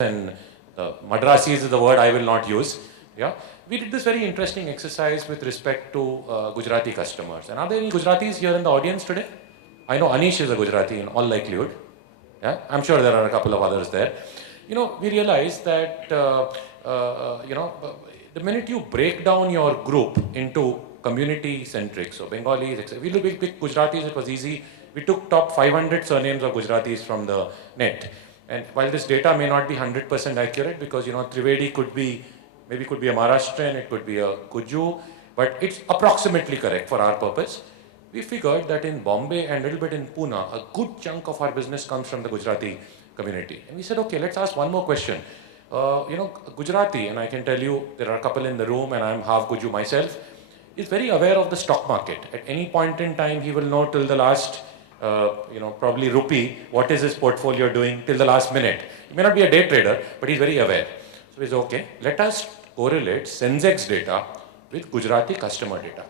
and the Madrasis is the word I will not use. Yeah, we did this very interesting exercise with respect to Gujarati customers. And are there any Gujaratis here in the audience today? I know Anish is a Gujarati in all likelihood. Yeah, I'm sure there are a couple of others there. You know, we realized that the minute you break down your group into community-centric, so Bengalis, etc. We pick Gujaratis, it was easy. We took top 500 surnames of Gujaratis from the net. And while this data may not be 100% accurate, because Trivedi could be a Maharashtrian, it could be a Guju, but it's approximately correct for our purpose. We figured that in Bombay and a little bit in Pune, a good chunk of our business comes from the Gujarati community. And we said, okay, let's ask one more question. Gujarati, and I can tell you there are a couple in the room, and I'm half Guju myself, is very aware of the stock market. At any point in time, he will know till the last, probably rupee, what is his portfolio doing till the last minute. He may not be a day trader, but he's very aware. So he's okay, let us correlate Sensex data with Gujarati customer data.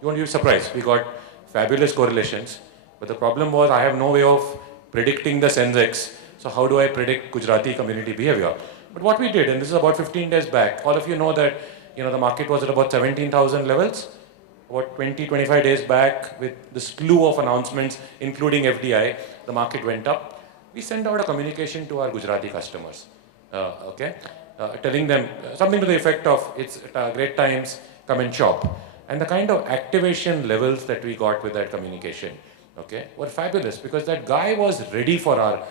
You won't be surprised. We got fabulous correlations, but the problem was I have no way of predicting the Sensex. So how do I predict Gujarati community behavior? But what we did, and this is about 15 days back, all of you know that the market was at about 17,000 levels. About 20-25 days back, with the slew of announcements, including FDI, the market went up. We sent out a communication to our Gujarati customers, telling them something to the effect of, it's great times, come and shop. And the kind of activation levels that we got with that communication, were fabulous, because that guy was ready for our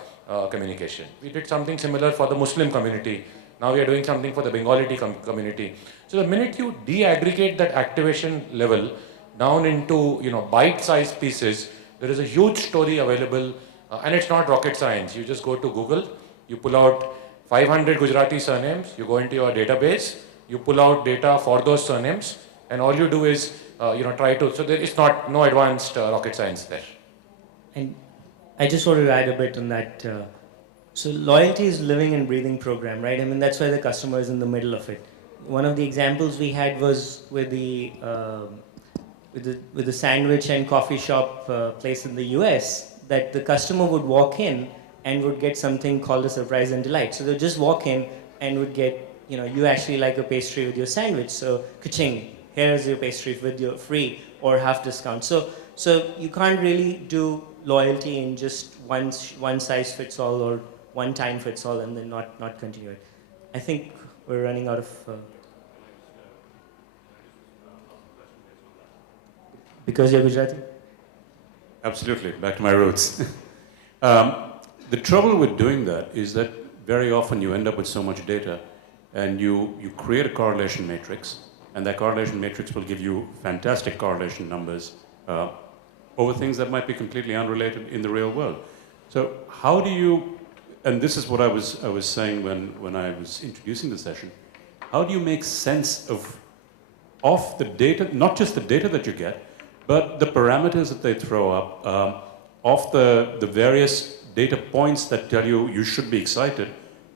communication. We did something similar for the Muslim community. Now we are doing something for the Bengali community. So the minute you de-aggregate that activation level down into bite-sized pieces, there is a huge story available, and it's not rocket science. You just go to Google, you pull out 500 Gujarati surnames, you go into your database, you pull out data for those surnames, and all you do is try to. So it's no advanced rocket science there. And I just want to add a bit on that. So loyalty is living and breathing program, right? I mean, that's why the customer is in the middle of it. One of the examples we had was with the sandwich and coffee shop place in the US, that the customer would walk in and would get something called a surprise and delight. So they'd just walk in and would get, you actually like a pastry with your sandwich. So ka-ching, here's your pastry with your free or half discount. So you can't really do loyalty in just one size fits all or one time fits all and then not continue it. I think we're running out of... Because you're Gujarati? Absolutely, back to my roots. The trouble with doing that is that very often you end up with so much data and you create a correlation matrix, and that correlation matrix will give you fantastic correlation numbers over things that might be completely unrelated in the real world. So how do you, and this is what I was saying when I was introducing the session, how do you make sense of the data, not just the data that you get, but the parameters that they throw up, of the various data points that tell you you should be excited,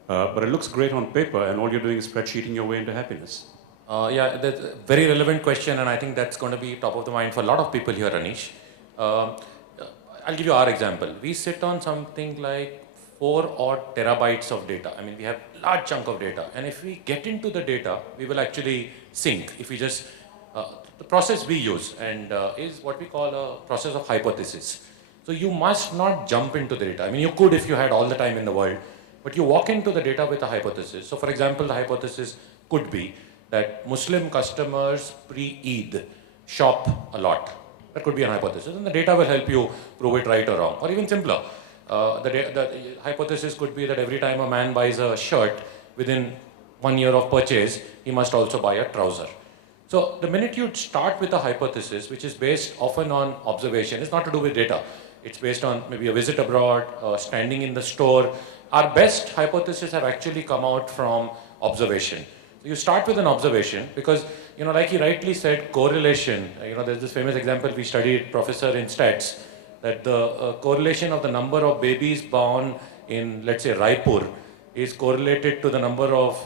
but it looks great on paper and all you're doing is spreadsheeting your way into happiness? Yeah, that's a very relevant question, and I think that's going to be top of the mind for a lot of people here, Anish. I'll give you our example. We sit on something like 4 odd terabytes of data. I mean, we have a large chunk of data, and if we get into the data, we will actually sync. If we just, the process we use is what we call a process of hypothesis. So you must not jump into the data. I mean, you could if you had all the time in the world, but you walk into the data with a hypothesis. So for example, the hypothesis could be that Muslim customers pre-Eid shop a lot. That could be an hypothesis, and the data will help you prove it right or wrong. Or even simpler, the hypothesis could be that every time a man buys a shirt, within 1 year of purchase, he must also buy a trouser. So the minute you start with a hypothesis, which is based often on observation, it's not to do with data. It's based on maybe a visit abroad, standing in the store. Our best hypotheses have actually come out from observation. You start with an observation because, like he rightly said, correlation, there's this famous example we studied, professor in stats, that the correlation of the number of babies born in, let's say, Raipur is correlated to the number of,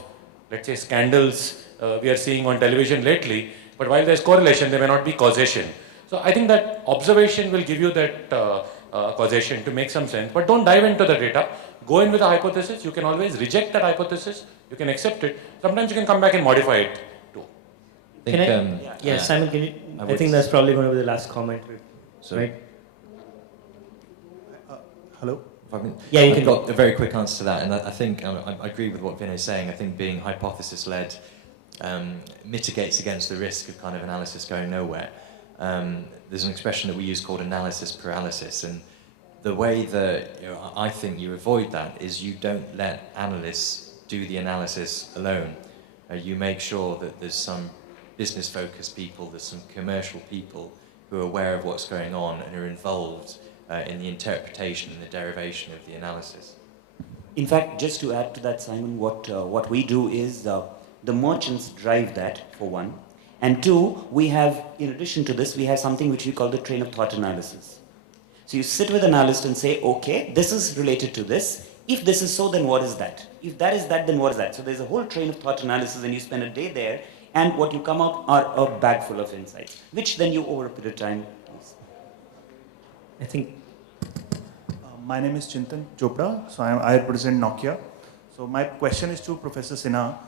let's say, scandals we are seeing on television lately. But while there's correlation, there may not be causation. So I think that observation will give you that causation to make some sense. But don't dive into the data. go in with a hypothesis, you can always reject that hypothesis, you can accept it. Sometimes you can come back and modify it too. Simon, can you, I think that's probably going to be the last comment, right? Hello? Yeah, you I've can. got a very quick answer to that, and I think I agree with what Vinay is saying. I think being hypothesis-led mitigates against the risk of kind of analysis going nowhere. There's an expression that we use called analysis paralysis, and the way that I think you avoid that is you don't let analysts do the analysis alone. You make sure that there's some business-focused people, there's some commercial people who are aware of what's going on and are involved in the interpretation and the derivation of the analysis. In fact, just to add to that, Simon, what we do is the merchants drive that, for one. And two, we have, in addition to this, we have something which we call the train of thought analysis. So you sit with an analyst and say, okay, this is related to this. If this is so, then what is that? If that is that, then what is that? So there's a whole train of thought analysis, and you spend a day there, and what you come out are a bag full of insights, which then you, over a period of time, use. I think. My name is Chintan Chopra, so I represent Nokia. So my question is to Professor Sinha.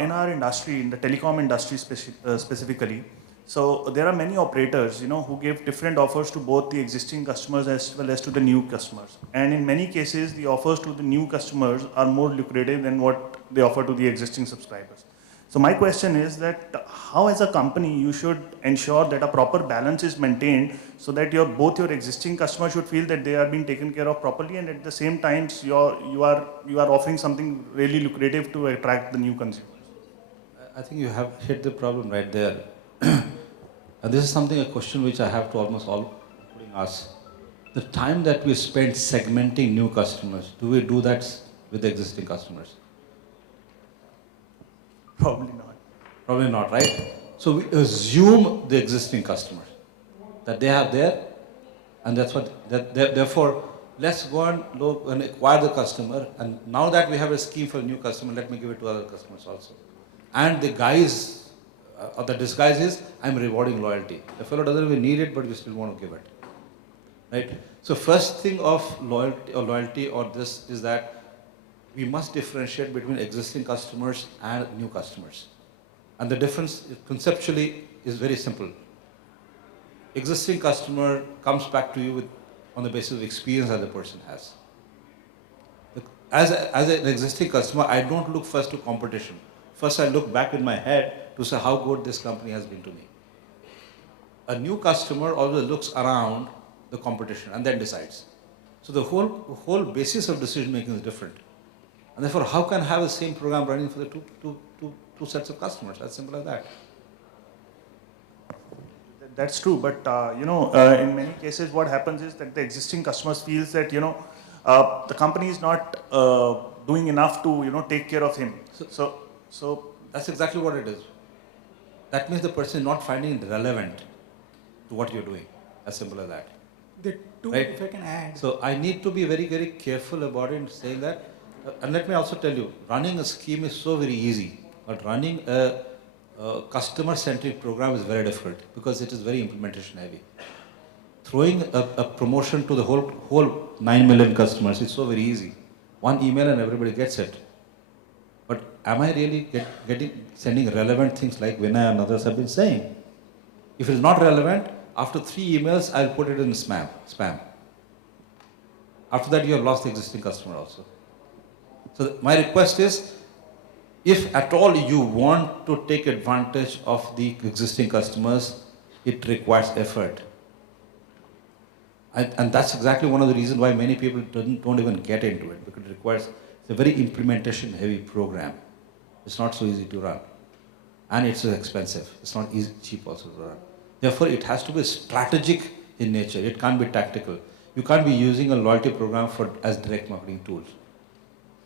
In our industry, in the telecom industry specifically, so there are many operators, who give different offers to both the existing customers as well as to the new customers. And in many cases, the offers to the new customers are more lucrative than what they offer to the existing subscribers. So my question is that how, as a company, you should ensure that a proper balance is maintained so that both your existing customers should feel that they are being taken care of properly, and at the same time you are offering something really lucrative to attract the new consumers. I think you have hit the problem right there. And this is a question which I have to almost all ask. The time that we spend segmenting new customers, do we do that with the existing customers? Probably not. Probably not, right? So we assume the existing customers, that they are there, and that's what, therefore, let's go and acquire the customer, and now that we have a scheme for a new customer, let me give it to other customers also. And the guise, or the disguise is, I'm rewarding loyalty. The fellow doesn't even need it, but we still want to give it. Right? So first thing of loyalty or this is that we must differentiate between existing customers and new customers. And the difference conceptually is very simple. Existing customer comes back to you on the basis of experience that the person has. As an existing customer, I don't look first to competition. First, I look back in my head to say how good this company has been to me. A new customer always looks around the competition and then decides. So the whole basis of decision making is different. And therefore, how can I have the same program running for the two sets of customers? As simple as that. That's true, but in many cases, what happens is that the existing customers feels that the company is not doing enough to take care of him. So that's exactly what it is. That means the person is not finding it relevant to what you're doing. As simple as that. The two, right? if I can add. So I need to be very, very careful about it, saying that. And let me also tell you, running a scheme is so very easy, but running a customer-centric program is very difficult because it is very implementation heavy. Throwing a promotion to the whole 9 million customers is so very easy. One email and everybody gets it. But am I really sending relevant things like Vinay and others have been saying? If it is not relevant, after 3 emails, I'll put it in spam. After that, you have lost the existing customer also. So my request is, if at all you want to take advantage of the existing customers, it requires effort. And that's exactly one of the reasons why many people don't even get into it, because it's a very implementation heavy program. It's not so easy to run. And it's expensive. It's not cheap also to run. Therefore, it has to be strategic in nature. It can't be tactical. You can't be using a loyalty program as direct marketing tools.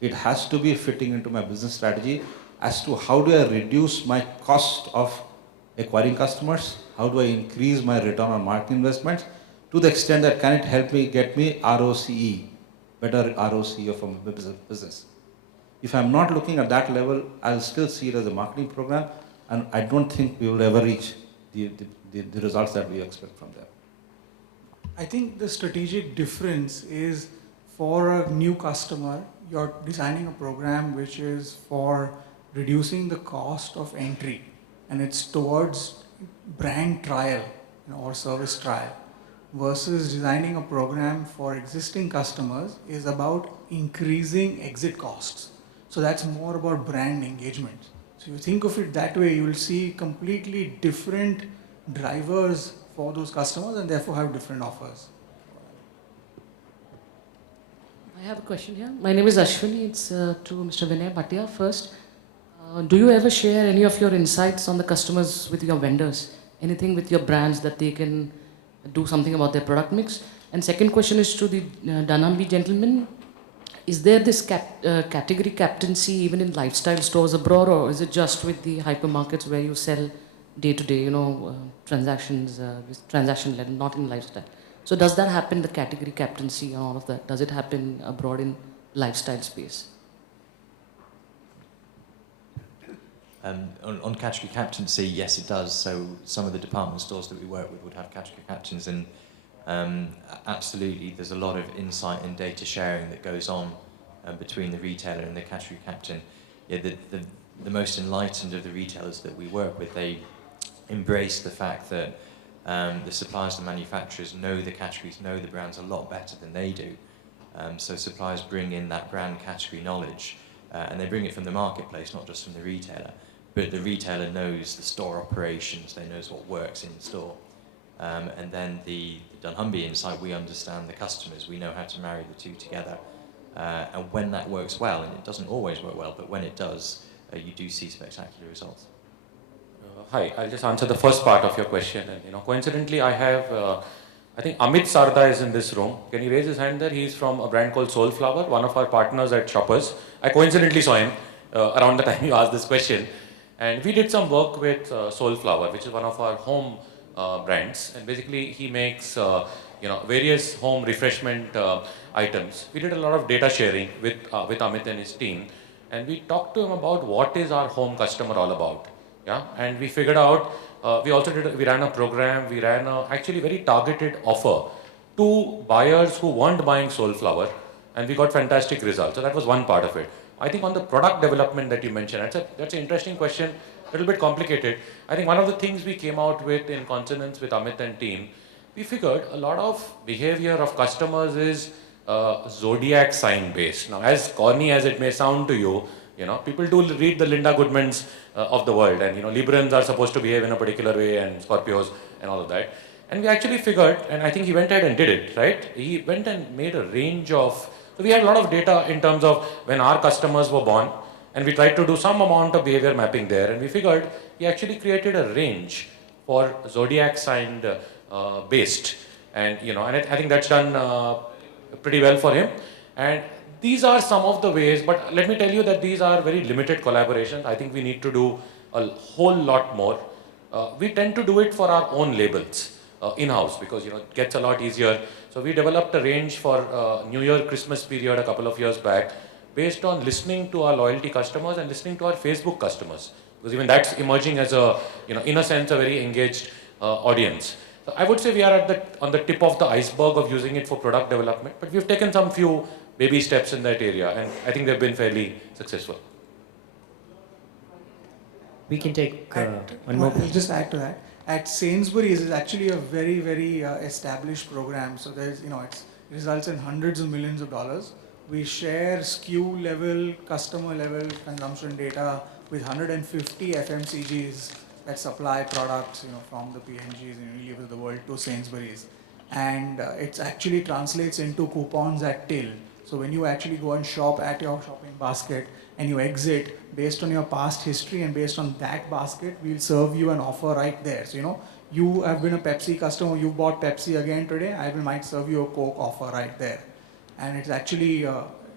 It has to be fitting into my business strategy as to how do I reduce my cost of acquiring customers, how do I increase my return on marketing investments, to the extent that can it help me get me ROCE, better ROCE from a business. If I'm not looking at that level, I'll still see it as a marketing program, and I don't think we will ever reach the results that we expect from them. I think the strategic difference is for a new customer, you're designing a program which is for reducing the cost of entry, and it's towards brand trial, or service trial, versus designing a program for existing customers is about increasing exit costs. So that's more about brand engagement. So you think of it that way, you will see completely different drivers for those customers and therefore have different offers. I have a question here. My name is Ashwini. It's to Mr. Vinay Bhatia first. Do you ever share any of your insights on the customers with your vendors? Anything with your brands that they can do something about their product mix? And second question is to the Dunnhumby gentleman. Is there this category captaincy even in lifestyle stores abroad, or is it just with the hypermarkets where you sell day-to-day, transactions, transaction-led, not in lifestyle? So does that happen, the category captaincy and all of that? Does it happen abroad in lifestyle space? On category captaincy, yes, it does. So some of the department stores that we work with would have category captains, and absolutely, there's a lot of insight and data sharing that goes on between the retailer and the category captain. Yeah, the most enlightened of the retailers that we work with, they embrace the fact that the suppliers and manufacturers know the categories, know the brands a lot better than they do. So suppliers bring in that brand category knowledge, and they bring it from the marketplace, not just from the retailer. But the retailer knows the store operations, they knows what works in store. And then the Dunnhumby insight, we understand the customers, we know how to marry the two together. And when that works well, and it doesn't always work well, but when it does, you do see spectacular results. Hi, I'll just answer the first part of your question. And coincidentally, I have, I think Amit Sarda is in this room. Can he raise his hand there? He's from a brand called Soulflower, one of our partners at Shoppers. I coincidentally saw him around the time you asked this question. And we did some work with Soulflower, which is one of our home brands. And basically, he makes various home refreshment items. We did a lot of data sharing with Amit and his team. And we talked to him about what is our home customer all about. Yeah, and we figured out, we ran a program, we ran a actually very targeted offer to buyers who weren't buying Soulflower, and we got fantastic results. So that was one part of it. I think on the product development that you mentioned, that's an interesting question, a little bit complicated. I think one of the things we came out with in consonance with Amit and team, we figured a lot of behavior of customers is zodiac sign based. Now, as corny as it may sound to you, people do read the Linda Goodmans of the world, and Librans are supposed to behave in a particular way, and Scorpios and all of that. And we actually figured, and I think he went ahead and did it, right? He went and made a range of, so we had a lot of data in terms of when our customers were born, and we tried to do some amount of behavior mapping there, and we figured he actually created a range for zodiac sign based, and and I think that's done pretty well for him. And these are some of the ways, but let me tell you that these are very limited collaborations. I think we need to do a whole lot more. We tend to do it for our own labels in-house because it gets a lot easier. So we developed a range for New Year, Christmas period a couple of years back based on listening to our loyalty customers and listening to our Facebook customers, because even that's emerging as a, in a sense, a very engaged audience. So I would say we are on the tip of the iceberg of using it for product development, but we've taken some few baby steps in that area, and I think they've been fairly successful. We can take one more. I'll just add to that. At Sainsbury's is actually a very, very established program. So there's, it results in hundreds of millions of dollars. We share SKU level, customer level consumption data with 150 FMCGs that supply products, from the P&Gs and Unilever of the world to Sainsbury's. And it actually translates into coupons at till. So when you actually go and shop at your shopping basket and you exit, based on your past history and based on that basket, we'll serve you an offer right there. So, you have been a Pepsi customer, you bought Pepsi again today, I might serve you a Coke offer right there. And it's actually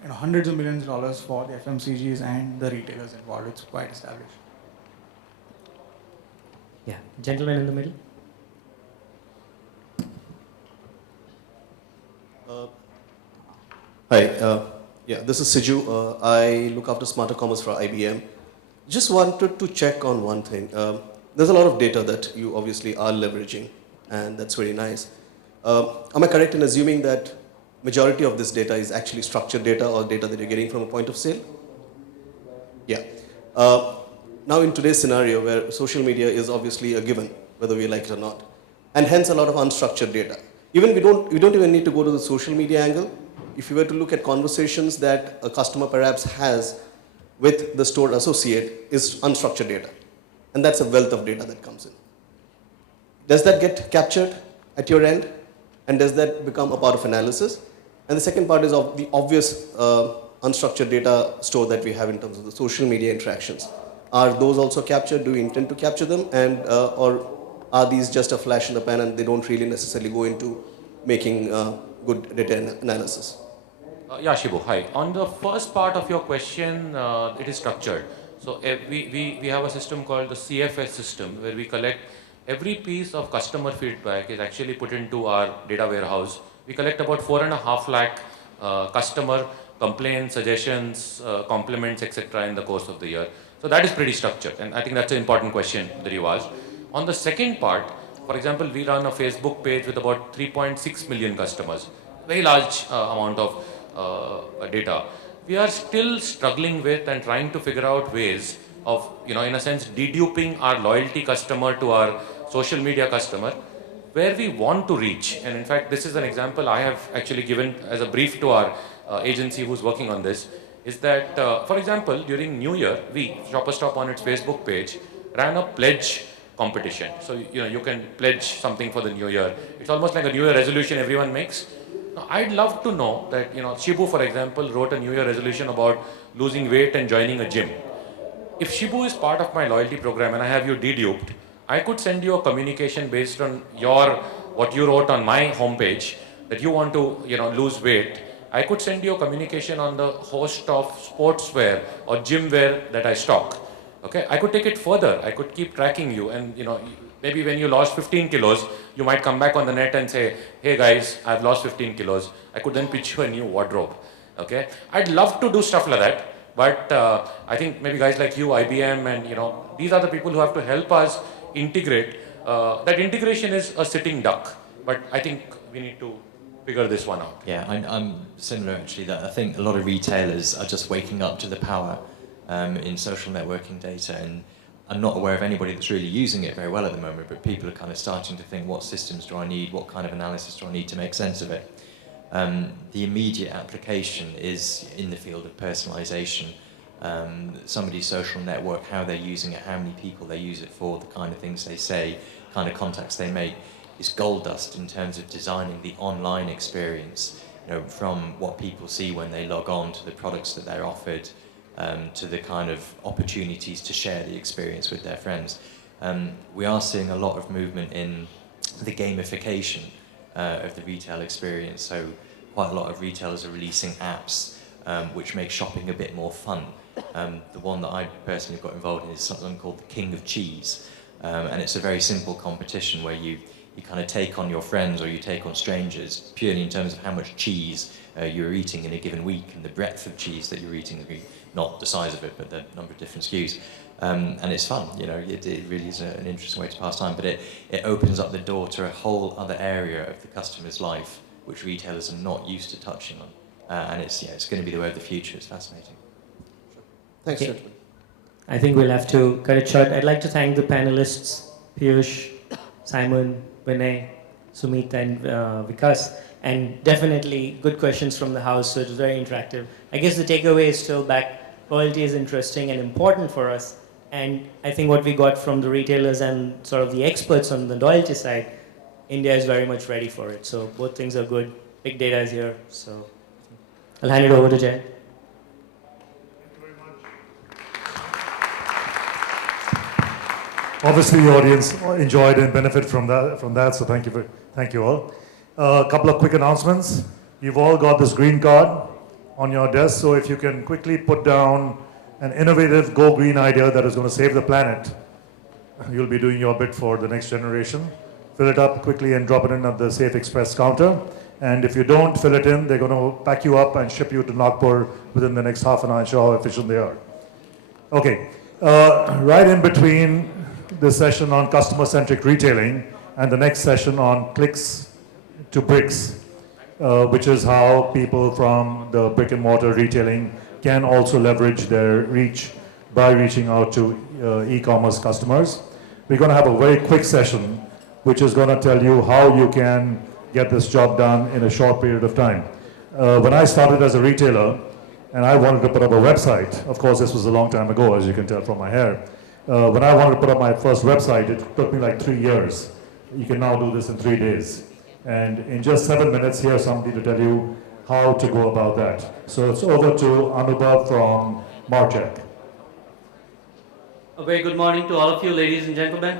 hundreds of millions of dollars for the FMCGs and the retailers involved. It's quite established. Yeah, gentleman in the middle. Hi, this is Siju. I look after smarter commerce for IBM. Just wanted to check on one thing. There's a lot of data that you obviously are leveraging, and that's very nice. Am I correct in assuming that majority of this data is actually structured data or data that you're getting from a point of sale? Yeah. Now in today's scenario where social media is obviously a given, whether we like it or not, and hence a lot of unstructured data. Even we don't even need to go to the social media angle. If you were to look at conversations that a customer perhaps has with the store associate is unstructured data. And that's a wealth of data that comes in. Does that get captured at your end? And does that become a part of analysis? And the second part is of the obvious unstructured data store that we have in terms of the social media interactions. Are those also captured? Do we intend to capture them? And, or are these just a flash in the pan and they don't really necessarily go into making good data analysis? Yeah, Shibu, hi. On the first part of your question, it is structured. So we have a system called the CFS system where we collect every piece of customer feedback is actually put into our data warehouse. We collect about 4.5 lakh customer complaints, suggestions, compliments, etc. in the course of the year. So that is pretty structured, and I think that's an important question that you asked. On the second part, for example, we run a Facebook page with about 3.6 million customers, very large amount of data. We are still struggling with and trying to figure out ways of, in a sense, deduping our loyalty customer to our social media customer, where we want to reach. And in fact, this is an example I have actually given as a brief to our agency who's working on this, is that, for example, during New Year, we, Shopper Stop on its Facebook page, ran a pledge competition. So, you can pledge something for the New Year. It's almost like a New Year resolution everyone makes. Now, I'd love to know that, Shibu, for example, wrote a New Year resolution about losing weight and joining a gym. If Shibu is part of my loyalty program and I have you deduped, I could send you a communication based on what you wrote on my homepage, that you want to, lose weight. I could send you a communication on the host of sportswear or gym wear that I stock. Okay, I could take it further. I could keep tracking you, and maybe when you lost 15 kilos, you might come back on the net and say, hey guys, I've lost 15 kilos. I could then pitch you a new wardrobe. Okay, I'd love to do stuff like that, but I think maybe guys like you, IBM, and these are the people who have to help us integrate. That integration is a sitting duck, but I think we need to figure this one out. Yeah, I'm similar actually. That I think a lot of retailers are just waking up to the power in social networking data, and I'm not aware of anybody that's really using it very well at the moment, but people are kind of starting to think, what systems do I need, what kind of analysis do I need to make sense of it? The immediate application is in the field of personalization. Somebody's social network, how they're using it, how many people they use it for, the kind of things they say, kind of contacts they make, is gold dust in terms of designing the online experience, from what people see when they log on to the products that they're offered, to the kind of opportunities to share the experience with their friends. We are seeing a lot of movement in the gamification of the retail experience. So quite a lot of retailers are releasing apps which make shopping a bit more fun. The one that I personally got involved in is something called the King of Cheese. And it's a very simple competition where you kind of take on your friends or you take on strangers purely in terms of how much cheese you're eating in a given week and the breadth of cheese that you're eating, not the size of it, but the number of different SKUs. And it's fun, it really is an interesting way to pass time, but it opens up the door to a whole other area of the customer's life, which retailers are not used to touching on. And it's going to be the way of the future. It's fascinating. Thanks, Okay. gentlemen. I think we'll have to cut it short. I'd like to thank the panelists, Piyush, Simon, Vinay, Sumit, and Vikas. And definitely good questions from the house, so it was very interactive. I guess the takeaway is still back, loyalty is interesting and important for us. And I think what we got from the retailers and sort of the experts on the loyalty side, India is very much ready for it. So both things are good. Big data is here. So I'll hand it over to Jay. Obviously, the audience enjoyed and benefited from that. So thank you all. A couple of quick announcements. You've all got this green card on your desk. So if you can quickly put down an innovative Go Green idea that is going to save the planet, you'll be doing your bit for the next generation. Fill it up quickly and drop it in at the Safe Express counter. And if you don't fill it in, they're going to pack you up and ship you to Nagpur within the next half an hour and show how efficient they are. Okay, right in between the session on customer-centric retailing and the next session on clicks to bricks, which is how people from the brick and mortar retailing can also leverage their reach by reaching out to e-commerce customers. We're going to have a very quick session which is going to tell you how you can get this job done in a short period of time. When I started as a retailer and I wanted to put up a website, of course this was a long time ago, as you can tell from my hair. When I wanted to put up my first website, it took me like 3 years. You can now do this in 3 days. And in just 7 minutes, here's somebody to tell you how to go about that. So it's over to Anubhav from Marcheck. A very good morning to all of you, ladies and gentlemen.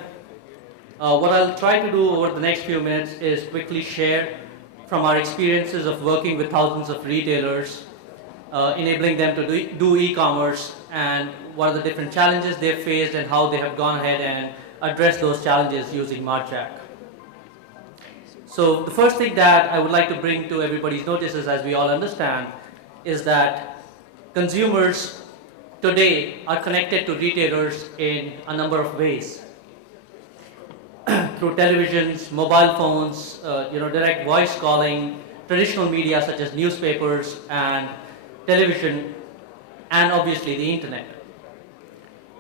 What I'll try to do over the next few minutes is quickly share from our experiences of working with thousands of retailers, enabling them to do e-commerce, and what are the different challenges they've faced and how they have gone ahead and addressed those challenges using Marcheck. So the first thing that I would like to bring to everybody's notices, as we all understand, is that consumers today are connected to retailers in a number of ways. Through televisions, mobile phones, direct voice calling, traditional media such as newspapers and television, and obviously the internet.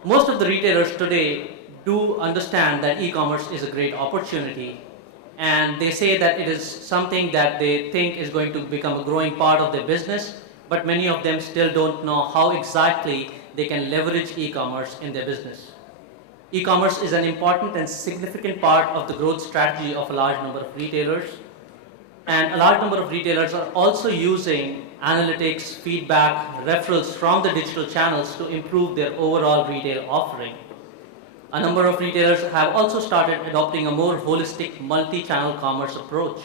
Most of the retailers today do understand that e-commerce is a great opportunity, and they say that it is something that they think is going to become a growing part of their business, but many of them still don't know how exactly they can leverage e-commerce in their business. E-commerce is an important and significant part of the growth strategy of a large number of retailers, and a large number of retailers are also using analytics, feedback, referrals from the digital channels to improve their overall retail offering. A number of retailers have also started adopting a more holistic multi-channel commerce approach.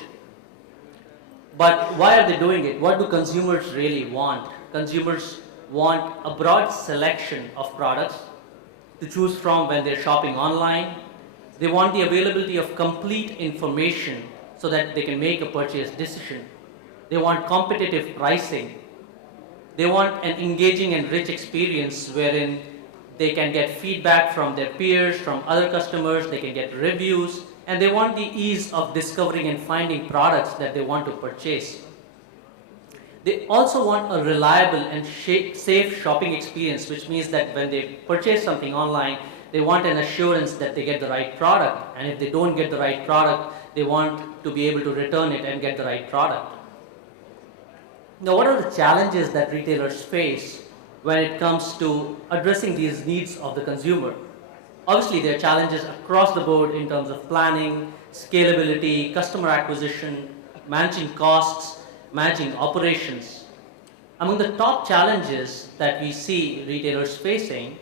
But why are they doing it? What do consumers really want? Consumers want a broad selection of products to choose from when they're shopping online. They want the availability of complete information so that they can make a purchase decision. They want competitive pricing. They want an engaging and rich experience wherein they can get feedback from their peers, from other customers, they can get reviews, and they want the ease of discovering and finding products that they want to purchase. They also want a reliable and safe shopping experience, which means that when they purchase something online, they want an assurance that they get the right product, and if they don't get the right product, they want to be able to return it and get the right product. Now, what are the challenges that retailers face when it comes to addressing these needs of the consumer? Obviously, there are challenges across the board in terms of planning, scalability, customer acquisition, managing costs, managing operations. Among the top challenges that we see retailers facing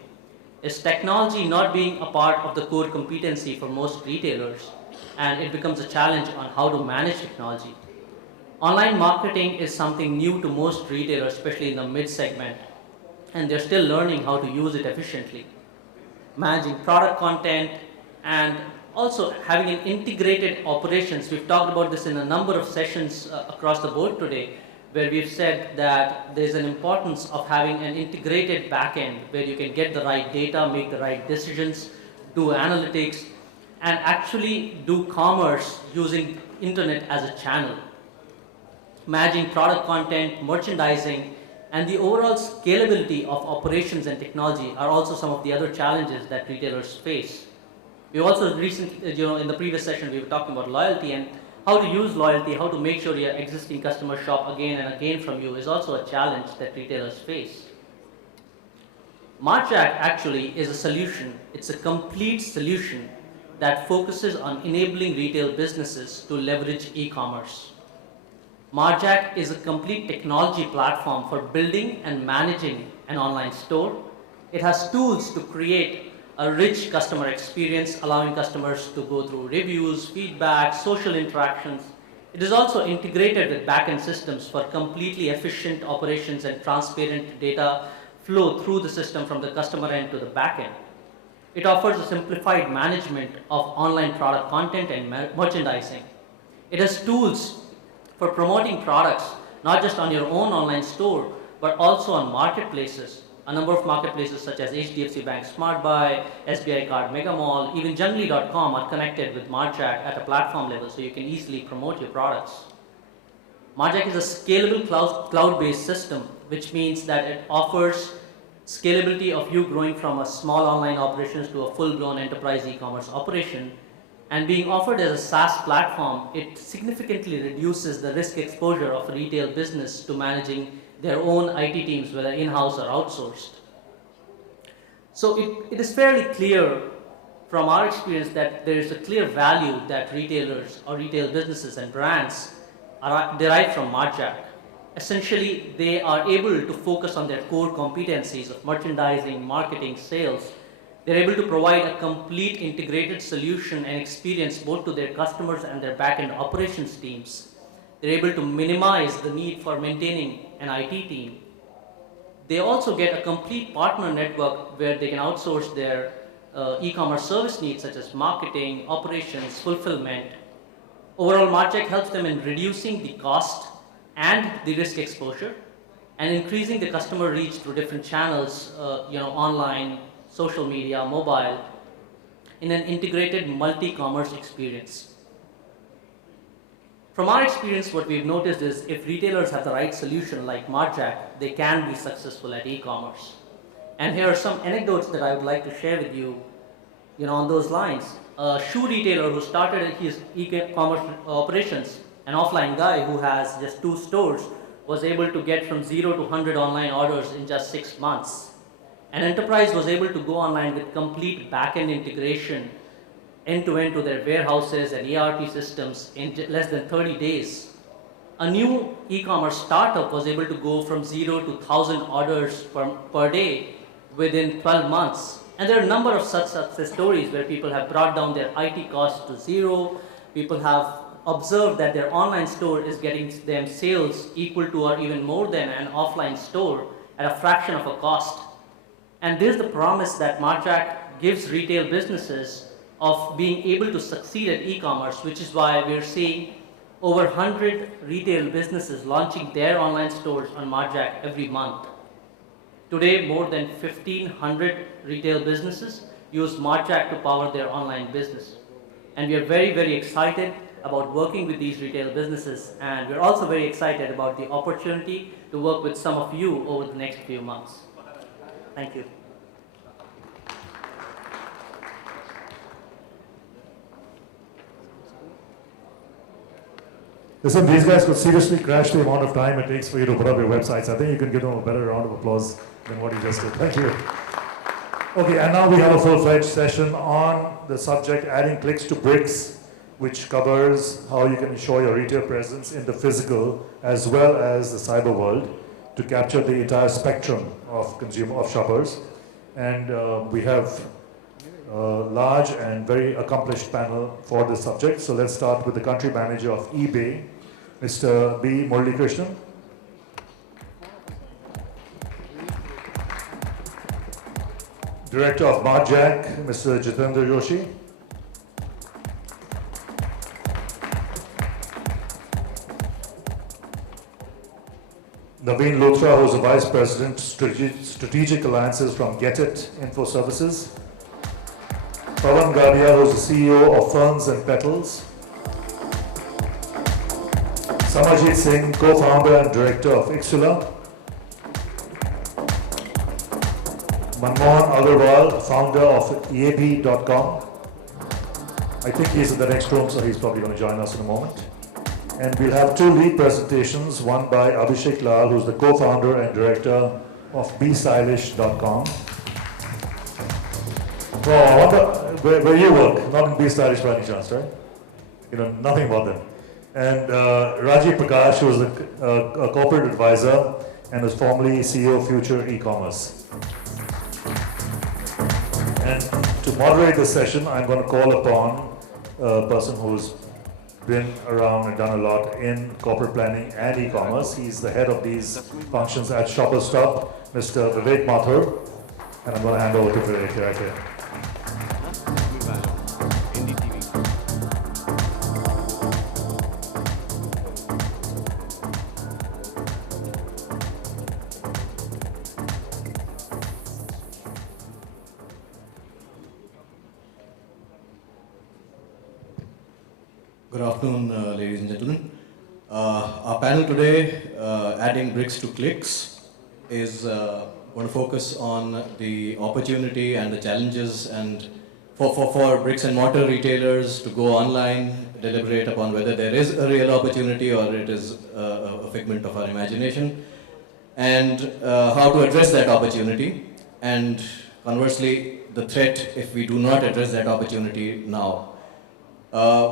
is technology not being a part of the core competency for most retailers, and it becomes a challenge on how to manage technology. Online marketing is something new to most retailers, especially in the mid-segment, and they're still learning how to use it efficiently. Managing product content and also having an integrated operations. We've talked about this in a number of sessions across the board today, where we've said that there's an importance of having an integrated backend where you can get the right data, make the right decisions, do analytics, and actually do commerce using internet as a channel. Managing product content, merchandising, and the overall scalability of operations and technology are also some of the other challenges that retailers face. We also recently, in the previous session, we were talking about loyalty and how to use loyalty, how to make sure your existing customers shop again and again from you is also a challenge that retailers face. Marcheck actually is a solution. It's a complete solution that focuses on enabling retail businesses to leverage e-commerce. Marcheck is a complete technology platform for building and managing an online store. It has tools to create a rich customer experience, allowing customers to go through reviews, feedback, social interactions. It is also integrated with back-end systems for completely efficient operations and transparent data flow through the system from the customer end to the back-end. It offers a simplified management of online product content and merchandising. It has tools for promoting products, not just on your own online store, but also on marketplaces. A number of marketplaces such as HDFC Bank Smart Buy, SBI Card Mega Mall, even Generally.com are connected with Marcheck at a platform level so you can easily promote your products. Marjack is a scalable cloud-based system, which means that it offers scalability of you growing from a small online operations to a full-blown enterprise e-commerce operation. And being offered as a SaaS platform, it significantly reduces the risk exposure of a retail business to managing their own IT teams, whether in-house or outsourced. So it is fairly clear from our experience that there is a clear value that retailers or retail businesses and brands derive from Marjack. Essentially, they are able to focus on their core competencies of merchandising, marketing, sales. They're able to provide a complete integrated solution and experience both to their customers and their back-end operations teams. They're able to minimize the need for maintaining an IT team. They also get a complete partner network where they can outsource their e-commerce service needs such as marketing, operations, fulfillment. Overall, Marjack helps them in reducing the cost and the risk exposure and increasing the customer reach through different channels, online, social media, mobile, in an integrated multi-commerce experience. From our experience, what we've noticed is if retailers have the right solution like Marjack, they can be successful at e-commerce. And here are some anecdotes that I would like to share with you, on those lines. A shoe retailer who started his e-commerce operations, an offline guy who has just 2 stores, was able to get from 0 to 100 online orders in just 6 months. An enterprise was able to go online with complete back-end integration end-to-end to their warehouses and ERP systems in less than 30 days. A new e-commerce startup was able to go from 0 to 1,000 orders per day within 12 months. And there are a number of such success stories where people have brought down their IT costs to 0. People have observed that their online store is getting them sales equal to or even more than an offline store at a fraction of a cost. And this is the promise that Marjack gives retail businesses of being able to succeed at e-commerce, which is why we're seeing over 100 retail businesses launching their online stores on Marjack every month. Today, more than 1,500 retail businesses use Marjack to power their online business. And we are very, very excited about working with these retail businesses, and we're also very excited about the opportunity to work with some of you over the next few months. Thank you. Listen, these guys could seriously crash the amount of time it takes for you to put up your websites. I think you can give them a better round of applause than what you just did. Thank you. Okay, and now we have a full-fledged session on the subject adding clicks to bricks, which covers how you can ensure your retail presence in the physical as well as the cyber world to capture the entire spectrum of shoppers. And we have a large and very accomplished panel for this subject. So let's start with the country manager of eBay, Mr. B. Murali Krishnan. Director of Marjack, Mr. Jitendra Joshi. Naveen Luthra, who is the Vice President, Strategic Alliances from Get It Info Services. Pawan Gadia, who is the CEO of Ferns and Petals. Samarjit Singh, co-founder and director of Ixula. Manmohan Agarwal, founder of EAB.com. I think he's in the next room, so he's probably going to join us in a moment. And we'll have 2 lead presentations, one by Abhishek Lal, who's the co-founder and director of BeStylish.com. Oh, I wonder where you work, not in BeStylish by any chance, right? You know, nothing about them. And Rajiv Prakash, who is a corporate advisor and is formerly CEO of Future E-Commerce. And to moderate this session, I'm going to call upon a person who's been around and done a lot in corporate planning and e-commerce. He's the head of these functions at Shoppers Stop, Mr. Vivek Mathur. And I'm going to hand over to Vivek right here. Good afternoon, ladies and gentlemen. Our panel today, Adding Bricks to Clicks, is going to focus on the opportunity and the challenges and for bricks and mortar retailers to go online, deliberate upon whether there is a real opportunity or it is a figment of our imagination, and how to address that opportunity, and conversely, the threat if we do not address that opportunity now.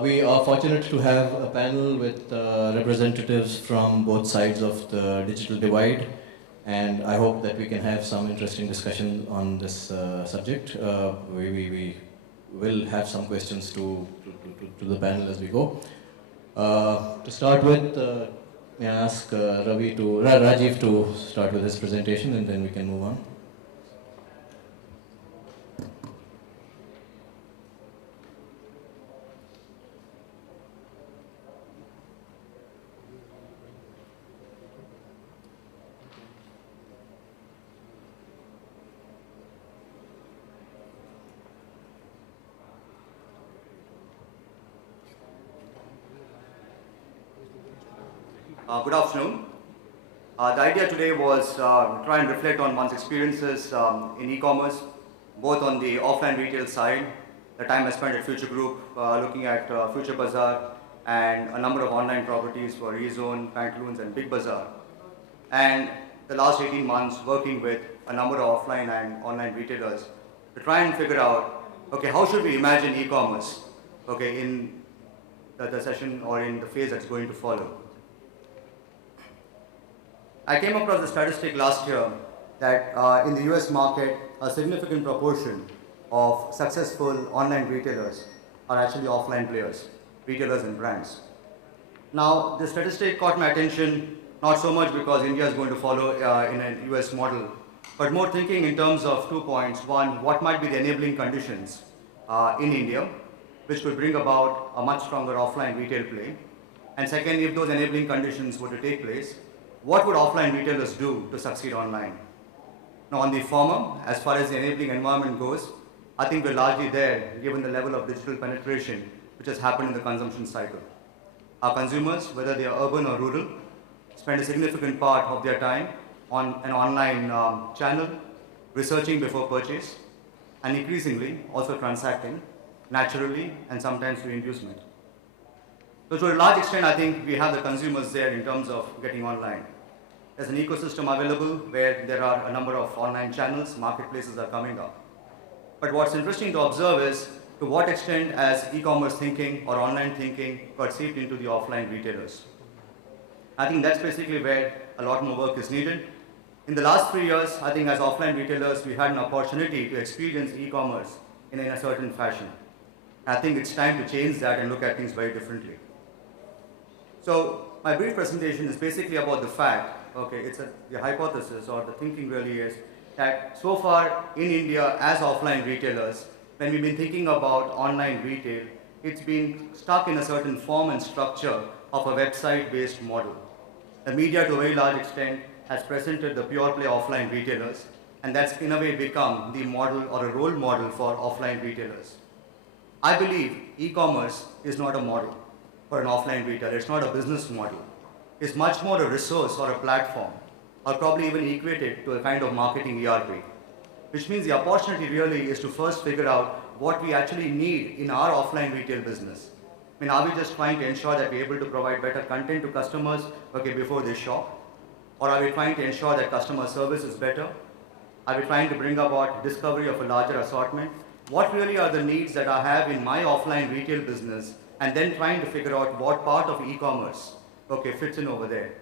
We are fortunate to have a panel with representatives from both sides of the digital divide, and I hope that we can have some interesting discussion on this subject. We will have some questions to the panel as we go. To start with, may I ask Rajiv to start with his presentation, and then we can move on. Good afternoon. The idea today was try and reflect on one's experiences in e-commerce, both on the offline retail side, the time I spent at Future Group looking at Future Bazaar and a number of online properties for Rezone, Pantaloons and Big Bazaar, and the last 18 months working with a number of offline and online retailers to try and figure out, okay, how should we imagine e-commerce, okay, in the session or in the phase that's going to follow. I came across the statistic last year that in the US market, a significant proportion of successful online retailers are actually offline players, retailers and brands. Now, the statistic caught my attention, not so much because India is going to follow in a US model, but more thinking in terms of 2 points. One, what might be the enabling conditions in India, which could bring about a much stronger offline retail play. And second, if those enabling conditions were to take place, what would offline retailers do to succeed online? Now, on the former, as far as the enabling environment goes, I think we're largely there given the level of digital penetration which has happened in the consumption cycle. Our consumers, whether they are urban or rural, spend a significant part of their time on an online channel, researching before purchase, and increasingly also transacting naturally and sometimes through inducement. So to a large extent, I think we have the consumers there in terms of getting online. There's an ecosystem available where there are a number of online channels, marketplaces are coming up. But what's interesting to observe is to what extent has e-commerce thinking or online thinking got seeped into the offline retailers. I think that's basically where a lot more work is needed. In the last 3 years, I think as offline retailers, we had an opportunity to experience e-commerce in a certain fashion. I think it's time to change that and look at things very differently. So my brief presentation is basically about the fact, okay, it's the hypothesis or the thinking really is that so far in India as offline retailers, when we've been thinking about online retail, it's been stuck in a certain form and structure of a website-based model. The media to a very large extent has presented the pure play offline retailers, and that's in a way become the model or a role model for offline retailers. I believe e-commerce is not a model for an offline retailer. It's not a business model. It's much more a resource or a platform, or probably even equated to a kind of marketing ERP, which means the opportunity really is to first figure out what we actually need in our offline retail business. I mean, are we just trying to ensure that we're able to provide better content to customers, okay, before they shop? Or are we trying to ensure that customer service is better? Are we trying to bring about discovery of a larger assortment? What really are the needs that I have in my offline retail business, and then trying to figure out what part of e-commerce, okay, fits in over there.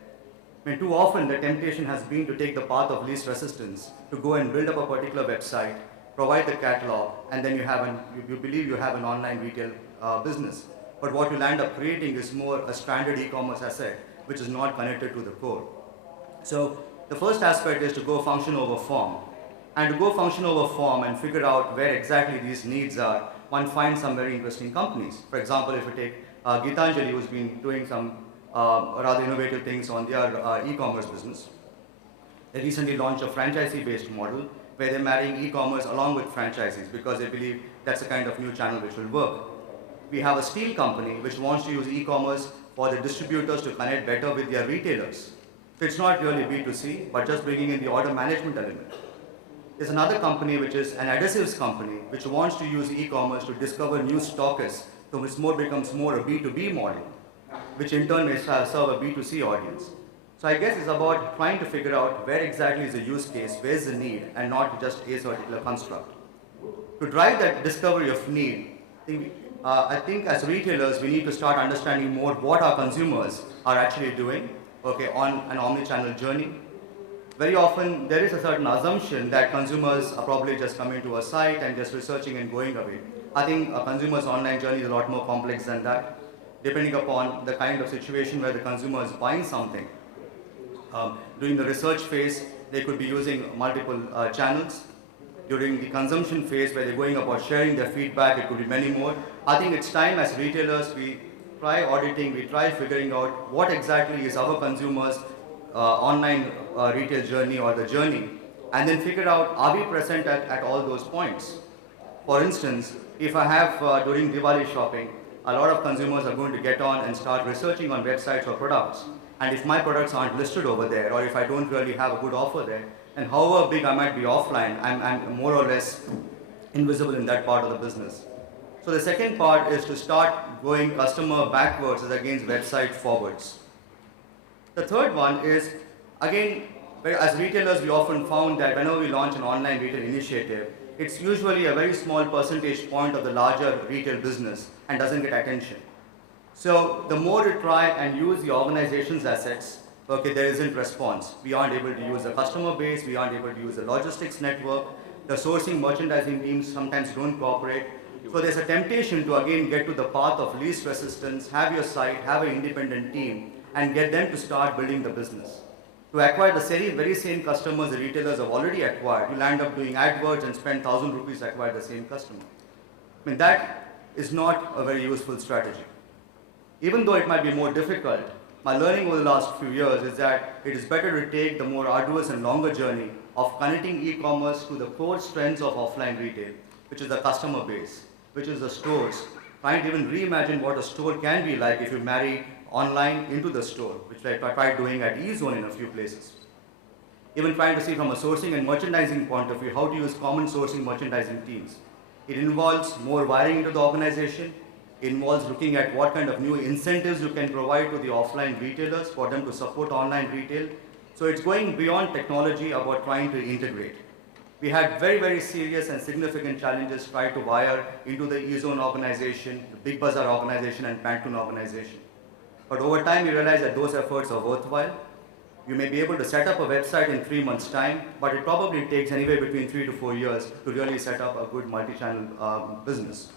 I mean, too often the temptation has been to take the path of least resistance, to go and build up a particular website, provide the catalog, and then you believe you have an online retail business. But what you'll end up creating is more a stranded e-commerce asset, which is not connected to the core. So the first aspect is to go function over form. And to go function over form and figure out where exactly these needs are, one finds some very interesting companies. For example, if you take Gitanjali, who's been doing some rather innovative things on their e-commerce business. They recently launched a franchisee-based model where they're marrying e-commerce along with franchisees because they believe that's the kind of new channel which will work. We have a steel company which wants to use e-commerce for the distributors to connect better with their retailers. So it's not really B2C, but just bringing in the order management element. There's another company which is an adhesives company which wants to use e-commerce to discover new stockists, so it becomes more a B2B model, which in turn may serve a B2C audience. So I guess it's about trying to figure out where exactly is the use case, where's the need, and not just a particular construct. To drive that discovery of need, I think as retailers we need to start understanding more what our consumers are actually doing, okay, on an omni-channel journey. Very often there is a certain assumption that consumers are probably just coming to a site and just researching and going away. I think a consumer's online journey is a lot more complex than that, depending upon the kind of situation where the consumer is buying something. During the research phase, they could be using multiple channels. During the consumption phase, where they're going about sharing their feedback, it could be many more. I think it's time as retailers, we try auditing, we try figuring out what exactly is our consumers' online retail journey or the journey, and then figure out, are we present at all those points? For instance, if I have during Diwali shopping, a lot of consumers are going to get on and start researching on websites or products. And if my products aren't listed over there, or if I don't really have a good offer there, and however big I might be offline, I'm more or less invisible in that part of the business. So the second part is to start going customer backwards as against website forwards. The third one is, again, as retailers, we often found that whenever we launch an online retail initiative, it's usually a very small percentage point of the larger retail business and doesn't get attention. So the more we try and use the organization's assets, okay, there isn't response. We aren't able to use the customer base, we aren't able to use the logistics network, the sourcing merchandising teams sometimes don't cooperate. So there's a temptation to again get to the path of least resistance, have your site, have an independent team, and get them to start building the business. To acquire the very same customers the retailers have already acquired, you'll end up doing AdWords and spend 1,000 rupees to acquire the same customer. I mean, that is not a very useful strategy. Even though it might be more difficult, my learning over the last few years is that it is better to take the more arduous and longer journey of connecting e-commerce to the core strengths of offline retail, which is the customer base, which is the stores, trying to even reimagine what a store can be like if you marry online into the store, which I tried doing at eZone in a few places. Even trying to see from a sourcing and merchandising point of view, how to use common sourcing merchandising teams. It involves more wiring into the organization. It involves looking at what kind of new incentives you can provide to the offline retailers for them to support online retail. So it's going beyond technology about trying to integrate. We had very serious and significant challenges trying to wire into the eZone organization, the Big Bazaar organization, and Pantaloon organization. But over time, we realized that those efforts are worthwhile. You may be able to set up a website in 3 months' time, but it probably takes anywhere between 3 to 4 years to really set up a good multi-channel business.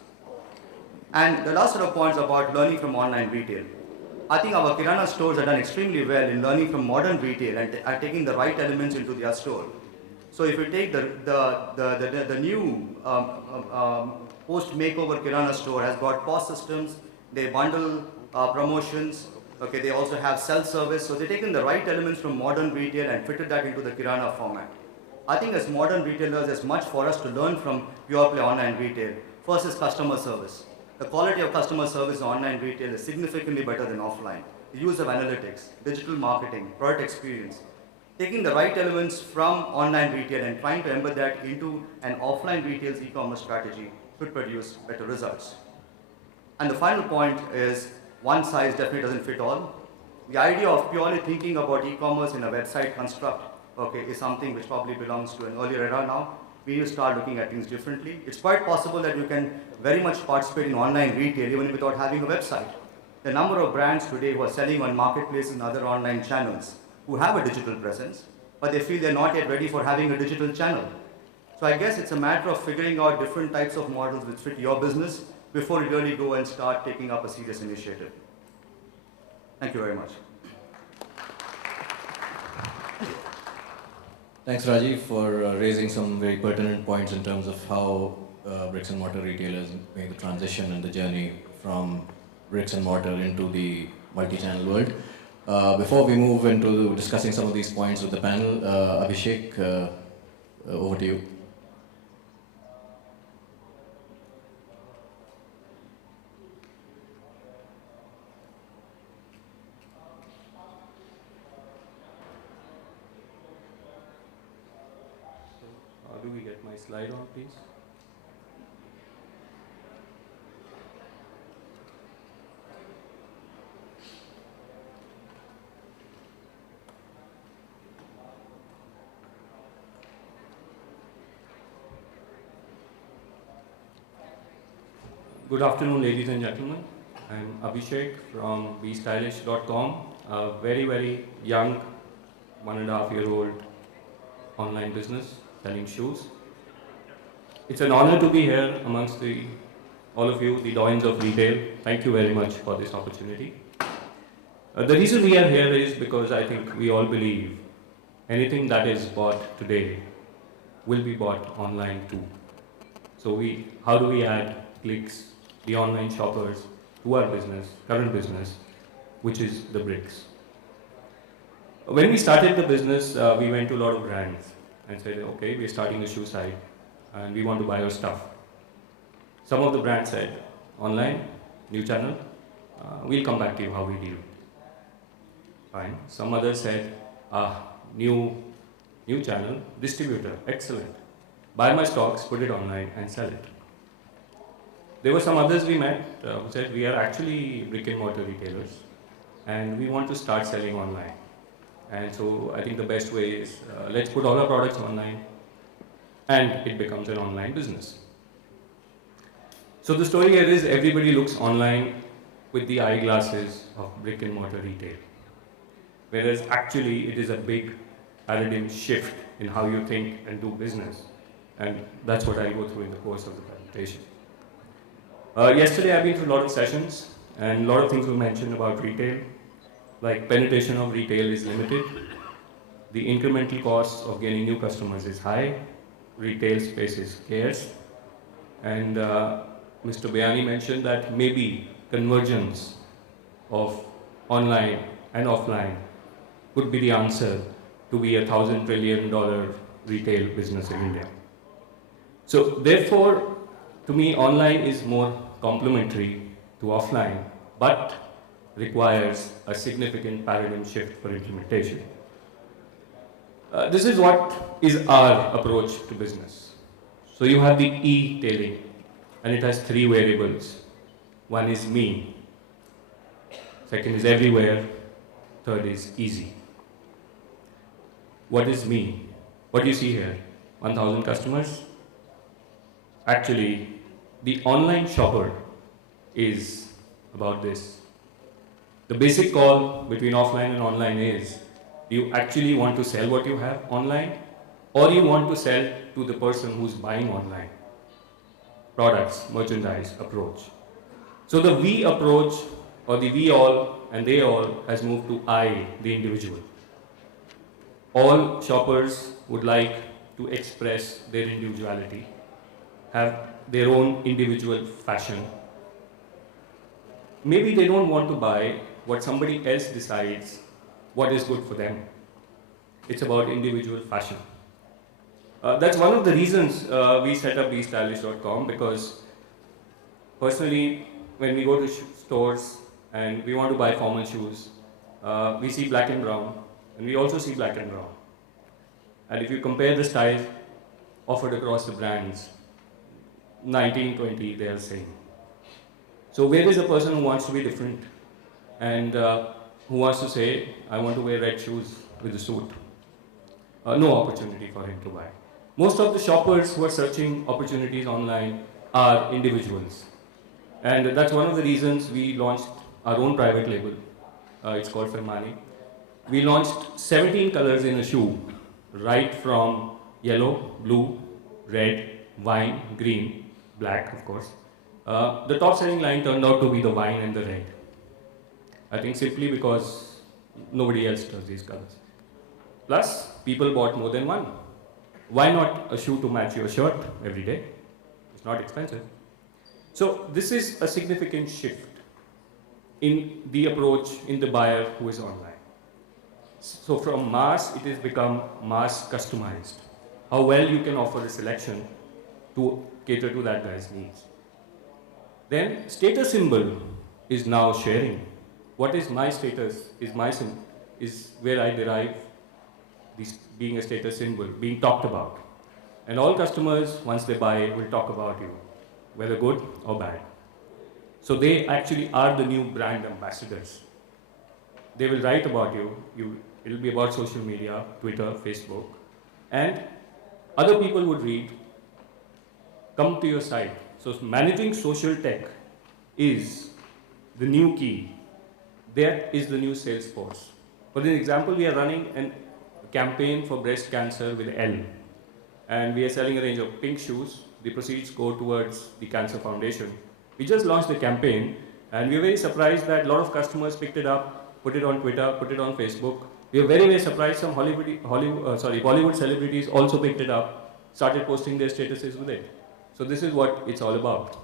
And the last set of points about learning from online retail. I think our Kirana stores have done extremely well in learning from modern retail and taking the right elements into their store. So if you take the new post-makeover Kirana store has got POS systems, they bundle promotions, okay, they also have self-service, so they've taken the right elements from modern retail and fitted that into the Kirana format. I think as modern retailers, there's much for us to learn from pure play online retail. First is customer service. The quality of customer service in online retail is significantly better than offline. The use of analytics, digital marketing, product experience. Taking the right elements from online retail and trying to embed that into an offline retail's e-commerce strategy should produce better results. And the final point is, one size definitely doesn't fit all. The idea of purely thinking about e-commerce in a website construct, okay, is something which probably belongs to an earlier era now. We need to start looking at things differently. It's quite possible that you can very much participate in online retail even without having a website. The number of brands today who are selling on marketplaces and other online channels who have a digital presence, but they feel they're not yet ready for having a digital channel. So I guess it's a matter of figuring out different types of models which fit your business before you really go and start taking up a serious initiative. Thank you very much. Thanks, Rajiv, for raising some very pertinent points in terms of how bricks and mortar retailers make the transition and the journey from bricks and mortar into the multi-channel world. Before we move into discussing some of these points with the panel, Abhishek, over to you. Next slide on, please. Good afternoon, ladies and gentlemen. I'm Abhishek from Bestylish.com, a very, very young, 1.5-year-old online business selling shoes. It's an honor to be here amongst all of you, the doyens of retail. Thank you very much for this opportunity. The reason we are here is because I think we all believe anything that is bought today will be bought online too. So how do we add clicks, the online shoppers, to our business, current business, which is the bricks. When we started the business, we went to a lot of brands and said, okay, we're starting a shoe site and we want to buy your stuff. Some of the brands said, online, new channel, we'll come back to you how we deal. Fine. Some others said, new channel, distributor, excellent. Buy my stocks, put it online and sell it. There were some others we met who said, we are actually brick and mortar retailers and we want to start selling online. And so I think the best way is, let's put all our products online and it becomes an online business. So the story here is everybody looks online with the eyeglasses of brick and mortar retail. Whereas actually it is a big paradigm shift in how you think and do business. And that's what I'll go through in the course of the presentation. Yesterday I've been through a lot of sessions and a lot of things were mentioned about retail. Like penetration of retail is limited. The incremental cost of getting new customers is high. Retail space is scarce. And Mr. Bayani mentioned that maybe convergence of online and offline could be the answer to be a $1,000 trillion retail business in India. So therefore, to me, online is more complementary to offline, but requires a significant paradigm shift for implementation. This is what is our approach to business. So you have the e-tailing, and it has 3 variables. One is me, second is everywhere, third is easy. What is me? What do you see here? 1,000 customers? Actually, the online shopper is about this. The basic call between offline and online is, do you actually want to sell what you have online, or you want to sell to the person who's buying online? Products, merchandise, approach. So the we approach, or the we all and they all, has moved to I, the individual. All shoppers would like to express their individuality, have their own individual fashion. Maybe they don't want to buy what somebody else decides what is good for them. It's about individual fashion. That's one of the reasons we set up Bestylish.com, because personally, when we go to stores and we want to buy formal shoes, we see black and brown, and we also see black and brown. And if you compare the style offered across the brands, 1920, they are the same. So where is a person who wants to be different and who wants to say, I want to wear red shoes with a suit? No opportunity for him to buy. Most of the shoppers who are searching opportunities online are individuals. And that's one of the reasons we launched our own private label. It's called Fermani. We launched 17 colors in a shoe, right from yellow, blue, red, wine, green, black, of course. The top selling line turned out to be the wine and the red. I think simply because nobody else does these colors. Plus, people bought more than one. Why not a shoe to match your shirt every day? It's not expensive. So this is a significant shift in the approach in the buyer who is online. So from mass, it has become mass customized. How well you can offer a selection to cater to that guy's needs. Then status symbol is now sharing. What is my status is my symbol, is where I derive this being a status symbol, being talked about. And all customers, once they buy, will talk about you, whether good or bad. So they actually are the new brand ambassadors. They will write about you. It'll be about social media, Twitter, Facebook, and other people would read, come to your site. So managing social tech is the new key. That is the new sales force. For the example, we are running a campaign for breast cancer with L. And we are selling a range of pink shoes. The proceeds go towards the Cancer Foundation. We just launched the campaign, and we were very surprised that a lot of customers picked it up, put it on Twitter, put it on Facebook. We were very, very surprised some Bollywood celebrities also picked it up, started posting their statuses with it. So this is what it's all about.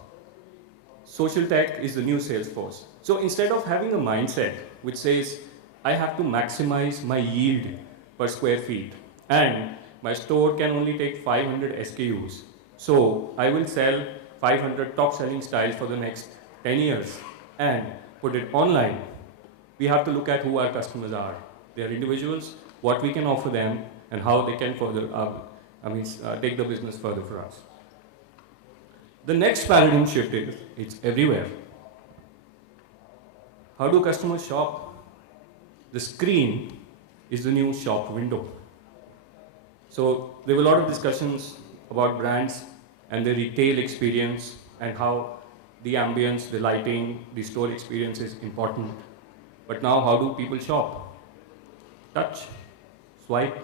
Social tech is the new sales force. So instead of having a mindset which says, I have to maximize my yield per square feet, and my store can only take 500 SKUs, so I will sell 500 top-selling styles for the next 10 years and put it online. We have to look at who our customers are. They are individuals, what we can offer them, and how they can further, take the business further for us. The next paradigm shift is, it's everywhere. How do customers shop? The screen is the new shop window. So there were a lot of discussions about brands and the retail experience and how the ambience, the lighting, the store experience is important. But now how do people shop? Touch, swipe,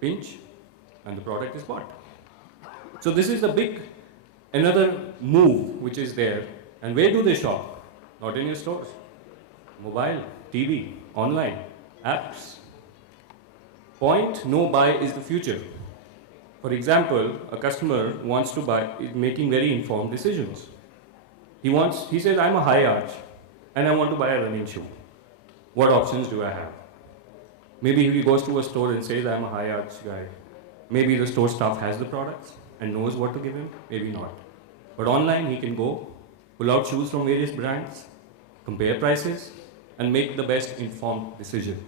pinch, and the product is bought. So this is the another move which is there. And where do they shop? Not in your stores. Mobile, TV, online, apps. Point, no buy is the future. For example, a customer wants to buy, is making very informed decisions. He says, I'm a high arch and I want to buy a running shoe. What options do I have? Maybe he goes to a store and says, I'm a high arch guy. Maybe the store staff has the products and knows what to give him, maybe not. But online he can go, pull out shoes from various brands, compare prices, and make the best informed decision.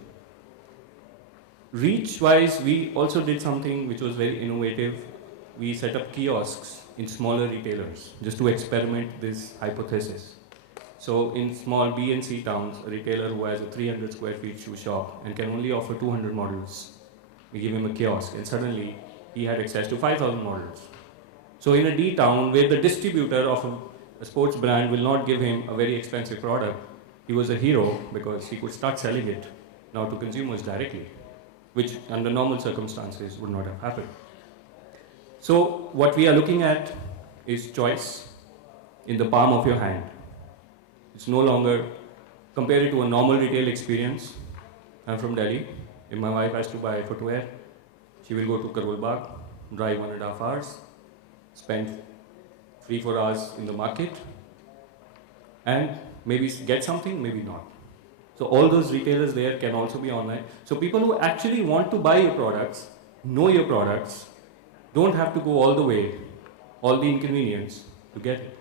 Reach-wise, we also did something which was very innovative. We set up kiosks in smaller retailers just to experiment this hypothesis. So in small B and C towns, a retailer who has a 300 square feet shoe shop and can only offer 200 models, we give him a kiosk and suddenly he had access to 5,000 models. So in a D town where the distributor of a sports brand will not give him a very expensive product, he was a hero because he could start selling it now to consumers directly, which under normal circumstances would not have happened. So what we are looking at is choice in the palm of your hand. It's no longer, compare it to a normal retail experience. I'm from Delhi. If my wife has to buy footwear, she will go to Karol Bagh, drive 1.5 hours, spend 3-4 hours in the market, and maybe get something, maybe not. So all those retailers there can also be online. So people who actually want to buy your products, know your products, don't have to go all the way, all the inconvenience to get it.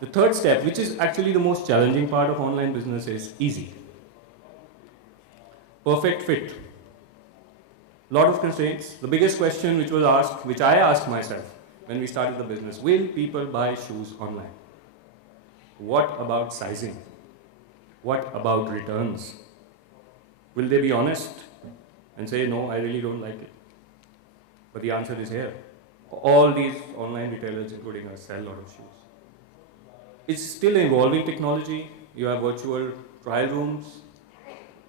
The third step, which is actually the most challenging part of online business, is easy. Perfect fit. Lot of constraints. The biggest question which was asked, which I asked myself when we started the business, will people buy shoes online? What about sizing? What about returns? Will they be honest and say, no, I really don't like it? But the answer is here. All these online retailers, including us, sell a lot of shoes. It's still evolving technology. You have virtual trial rooms.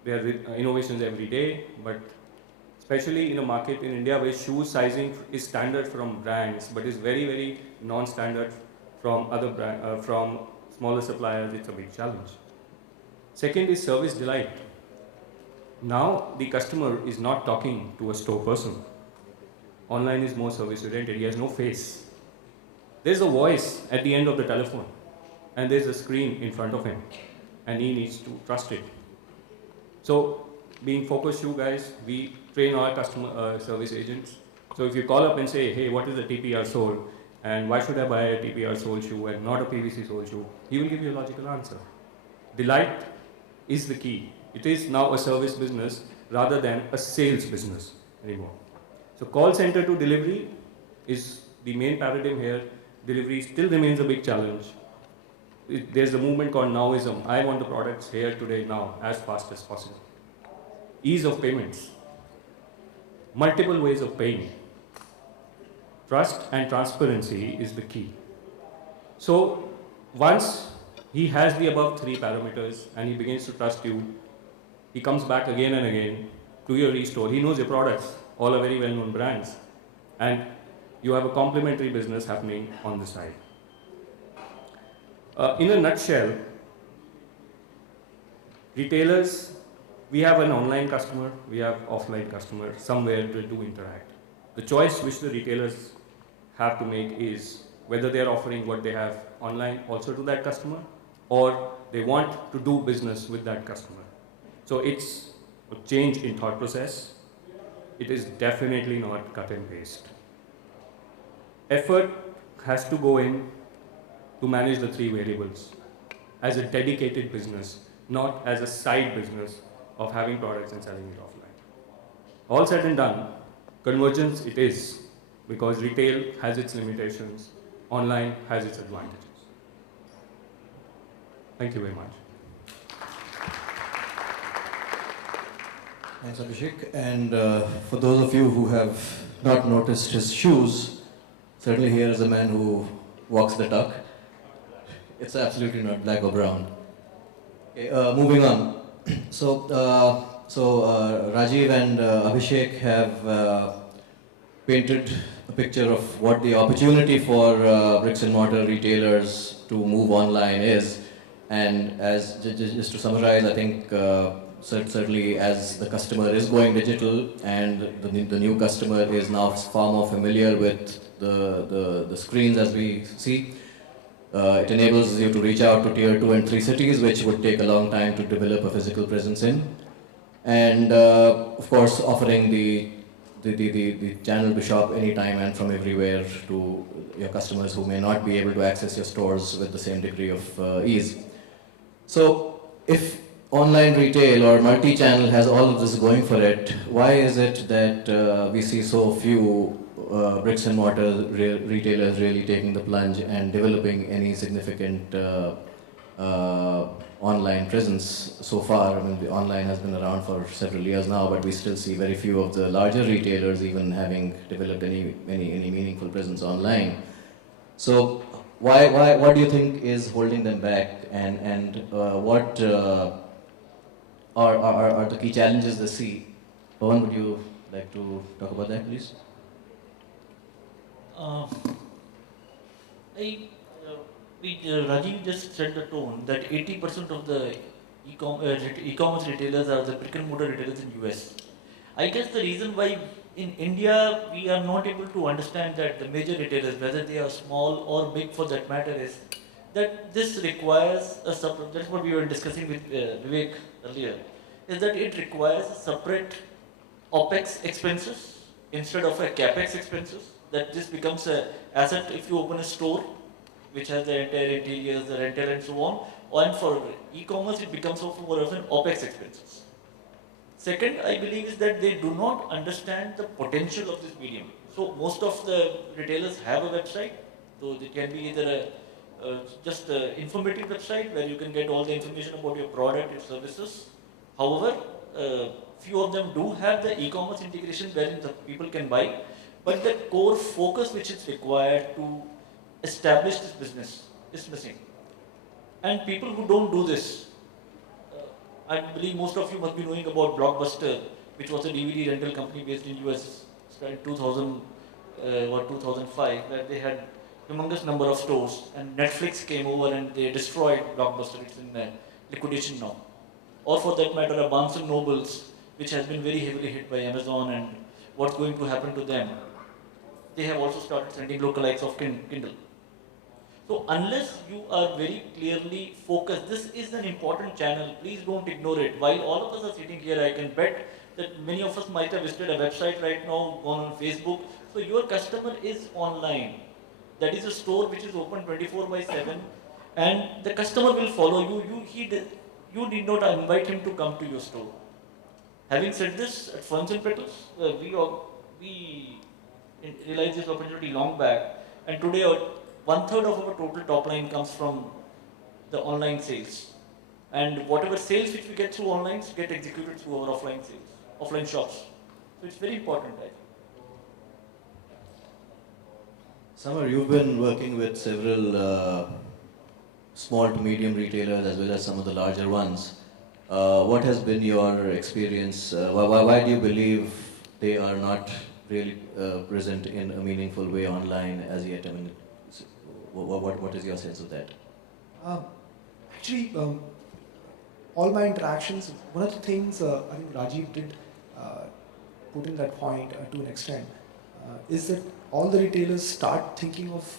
There are innovations every day, but especially in a market in India where shoe sizing is standard from brands, but is very, very non-standard from other from smaller suppliers, it's a big challenge. Second is service delight. Now the customer is not talking to a store person. Online is more service-oriented. He has no face. There's a voice at the end of the telephone, and there's a screen in front of him, and he needs to trust it. So, being Focus Shoe guys, we train our customer service agents. So if you call up and say, hey, what is a TPR sole, and why should I buy a TPR sole shoe and not a PVC sole shoe, he will give you a logical answer. Delight is the key. It is now a service business rather than a sales business anymore. So call center to delivery is the main paradigm here. Delivery still remains a big challenge. There's a movement called nowism. I want the products here today now as fast as possible. Ease of payments. Multiple ways of paying. Trust and transparency is the key. So once he has the above three parameters and he begins to trust you, he comes back again and again to your e-store. He knows your products, all are very well-known brands, and you have a complementary business happening on the side. In a nutshell, retailers, we have an online customer, we have offline customer, somewhere they do interact. The choice which the retailers have to make is whether they are offering what they have online also to that customer, or they want to do business with that customer. So it's a change in thought process. It is definitely not cut and paste. Effort has to go in to manage the three variables as a dedicated business, not as a side business of having products and selling it offline. All said and done, convergence it is, because retail has its limitations, online has its advantages. Thank you very much. Thanks, Abhishek. And for those of you who have not noticed his shoes, certainly here is a man who walks the talk. It's absolutely not black or brown. Okay, moving on. So Rajiv and Abhishek have painted a picture of what the opportunity for bricks and mortar retailers to move online is. And as just to summarize, I think certainly as the customer is going digital and the new customer is now far more familiar with the screens as we see, it enables you to reach out to tier 2 and 3 cities, which would take a long time to develop a physical presence in. And of course, offering the channel to shop anytime and from everywhere to your customers who may not be able to access your stores with the same degree of ease. So if online retail or multi-channel has all of this going for it, why is it that we see so few bricks and mortar retailers really taking the plunge and developing any significant online presence so far? I mean, the online has been around for several years now, but we still see very few of the larger retailers even having developed any meaningful presence online. So what do you think is holding them back, and what are the key challenges they see? Pawan, would you like to talk about that, please? Rajiv just set the tone that 80% of the e-commerce retailers are the brick and mortar retailers in US. I guess the reason why in India we are not able to understand that the major retailers, whether they are small or big for that matter, is that this requires a separate, that's what we were discussing with Vivek earlier, is that it requires a separate OPEX expenses instead of a CAPEX expenses, that this becomes an asset if you open a store which has the entire interiors, the rental and so on, and for e-commerce it becomes more of an OPEX expenses. Second, I believe is that they do not understand the potential of this medium. So most of the retailers have a website, so it can be either just an informative website where you can get all the information about your product, your services. However, few of them do have the e-commerce integration wherein the people can buy, but the core focus which is required to establish this business is missing. And people who don't do this, I believe most of you must be knowing about Blockbuster, which was a DVD rental company based in US, started in 2000 or 2005, where they had humongous number of stores, and Netflix came over and they destroyed Blockbuster. It's in liquidation now. Or for that matter, a Barnes & Nobles, which has been very heavily hit by Amazon, and what's going to happen to them. They have also started sending lookalikes of Kindle. So unless you are very clearly focused, this is an important channel, please don't ignore it. While all of us are sitting here, I can bet that many of us might have visited a website right now, gone on Facebook. So your customer is online. That is a store which is open 24/7, and the customer will follow you. You did not invite him to come to your store. Having said this, at Ferns and Petals, we realized this opportunity long back, and today 1/3 of our total top line comes from the online sales. And whatever sales which we get through online get executed through our offline sales, offline shops. So it's very important, I think. Samar, you've been working with several small to medium retailers as well as some of the larger ones. What has been your experience? Why do you believe they are not really present in a meaningful way online as yet? I mean, what is your sense of that? Actually, all my interactions, one of the things I think Rajiv did put in that point to an extent is that all the retailers start thinking of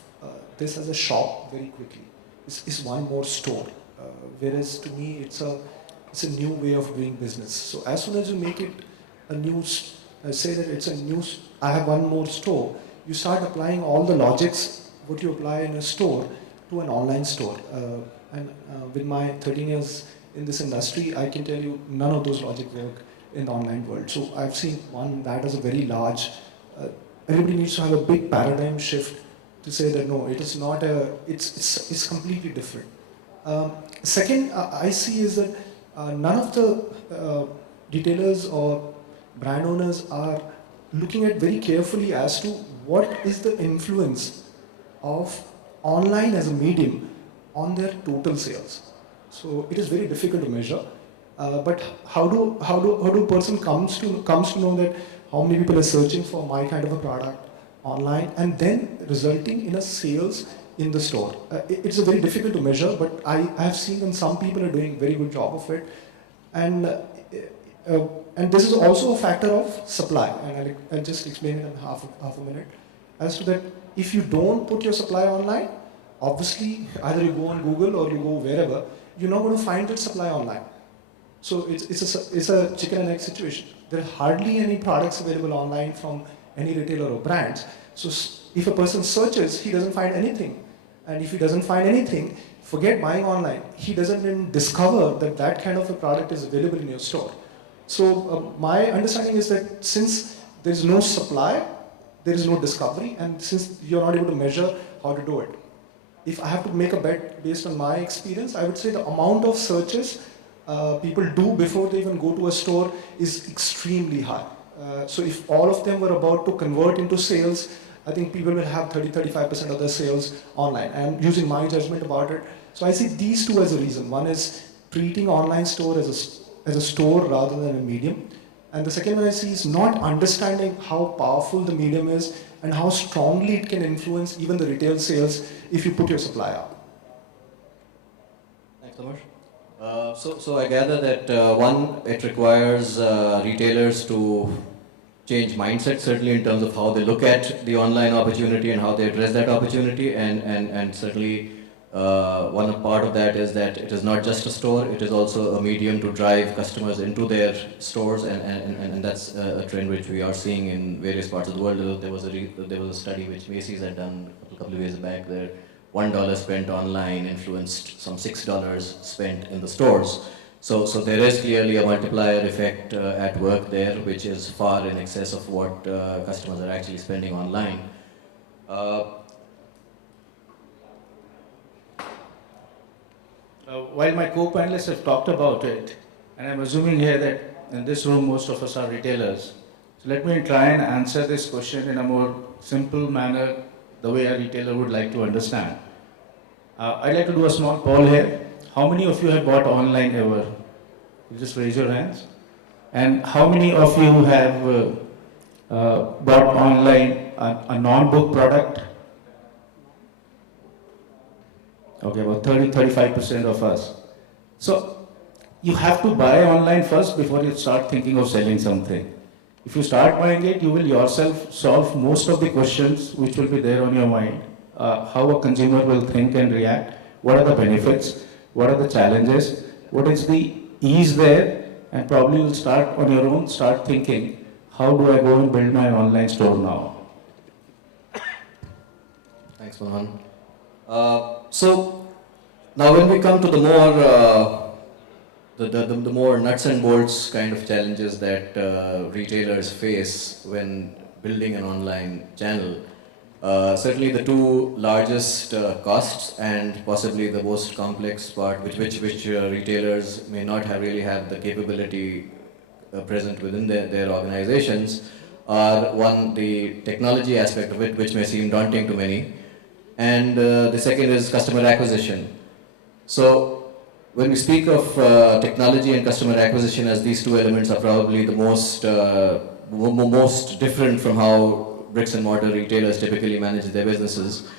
this as a shop very quickly. It's one more store, whereas to me it's a new way of doing business. So as soon as you make it a new, say that it's a new, I have one more store, you start applying all the logics what you apply in a store to an online store. And with my 13 years in this industry, I can tell you none of those logic work in the online world. So I've seen one that is a very large, everybody needs to have a big paradigm shift to say that no, it is not it's completely different. Second, I see is that none of the retailers or brand owners are looking at very carefully as to what is the influence of online as a medium on their total sales. So it is very difficult to measure. But how do a person comes to know that how many people are searching for my kind of a product online and then resulting in a sales in the store? It's a very difficult to measure, but I have seen that some people are doing a very good job of it, and this is also a factor of supply. And I'll just explain it in half a minute. As to that, if you don't put your supply online, obviously either you go on Google or you go wherever, you're not going to find that supply online. So it's a chicken and egg situation. There are hardly any products available online from any retailer or brands. So if a person searches, he doesn't find anything. And if he doesn't find anything, forget buying online. He doesn't even discover that that kind of a product is available in your store. So my understanding is that since there is no supply, there is no discovery, and since you're not able to measure how to do it. If I have to make a bet based on my experience, I would say the amount of searches people do before they even go to a store is extremely high. So if all of them were about to convert into sales, I think people will have 30-35% of their sales online. I'm using my judgment about it. So I see these two as a reason. One is treating online store as a store rather than a medium. And the second one I see is not understanding how powerful the medium is and how strongly it can influence even the retail sales if you put your supply up. Thanks, Amar. So I gather that one, it requires retailers to change mindset, certainly in terms of how they look at the online opportunity and how they address that opportunity, and certainly one part of that is that it is not just a store, it is also a medium to drive customers into their stores, and that's a trend which we are seeing in various parts of the world. There was a study which Macy's had done a couple of years back where $1 spent online influenced some $6 spent in the stores. So there is clearly a multiplier effect at work there, which is far in excess of what customers are actually spending online. While my co-panelists have talked about it, and I'm assuming here that in this room most of us are retailers, so let me try and answer this question in a more simple manner, the way a retailer would like to understand. I'd like to do a small poll here. How many of you have bought online ever? You just raise your hands. And how many of you have bought online a non-book product? Okay, about 30-35% of us. So you have to buy online first before you start thinking of selling something. If you start buying it, you will yourself solve most of the questions which will be there on your mind. How a consumer will think and react, what are the benefits, what are the challenges, what is the ease there, and probably you'll start on your own, start thinking, how do I go and build my online store now? Thanks, Mohan. So now when we come to the more the more nuts and bolts kind of challenges that retailers face when building an online channel. Certainly the two largest costs and possibly the most complex part, which retailers may not really have the capability present within their organizations, are one, the technology aspect of it, which may seem daunting to many, and the second is customer acquisition. So when we speak of technology and customer acquisition as these two elements are probably the most different from how bricks and mortar retailers typically manage their businesses.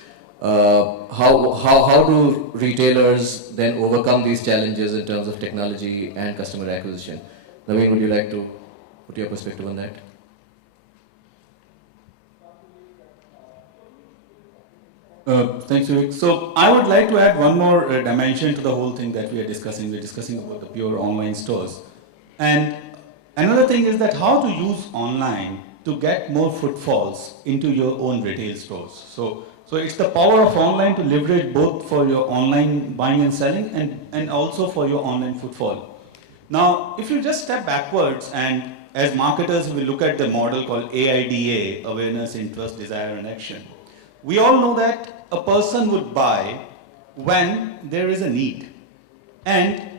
How do retailers then overcome these challenges in terms of technology and customer acquisition? Naveen, would you like to put your perspective on that? Thanks, Vivek. So I would like to add one more dimension to the whole thing that we are discussing. We're discussing about the pure online stores. And another thing is that how to use online to get more footfalls into your own retail stores. So it's the power of online to leverage both for your online buying and selling and also for your online footfall. Now, if you just step backwards and as marketers, we look at the model called AIDA, awareness, interest, desire, and action. We all know that a person would buy when there is a need. And